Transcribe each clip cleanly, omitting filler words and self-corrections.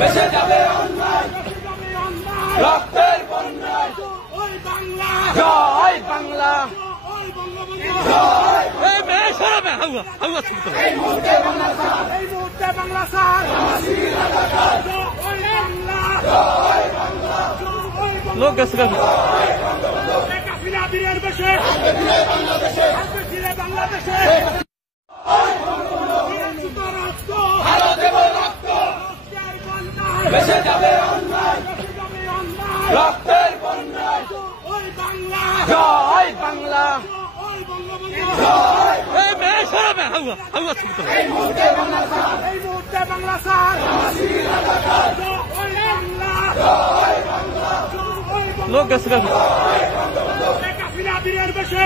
বেঁচে যাবে অন্যায়, রক্তের বন্যায়। জয় বাংলা, এই মুহূর্তে বাংলা ছাড়, এই মুহূর্তে বাংলা ছাড়। লোক গেছে বীরের বেশে বাংলাদেশে, বাংলাদেশে বেঁচে যাবে অন্যায়, রক্তের বন্যায়। জয় বাংলা, এই মুহূর্তে বাংলা ছাড়, এই মুহূর্তে বাংলা ছাড়। লোক গেছে বীরের বেশে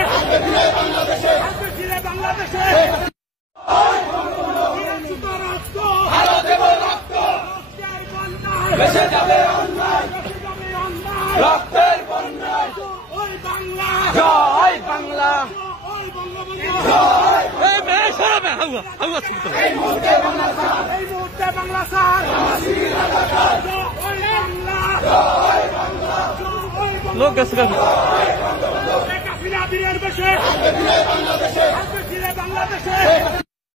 বাংলাদেশে বেঁচে যাবে অন্যায়, রক্তের বন্যায়। জয় বাংলা, এই মুহূর্তে বাংলা ছাড়, এই মুহূর্তে বাংলা ছাড়। লোক গেছে বীরের বেশে বাংলাদেশে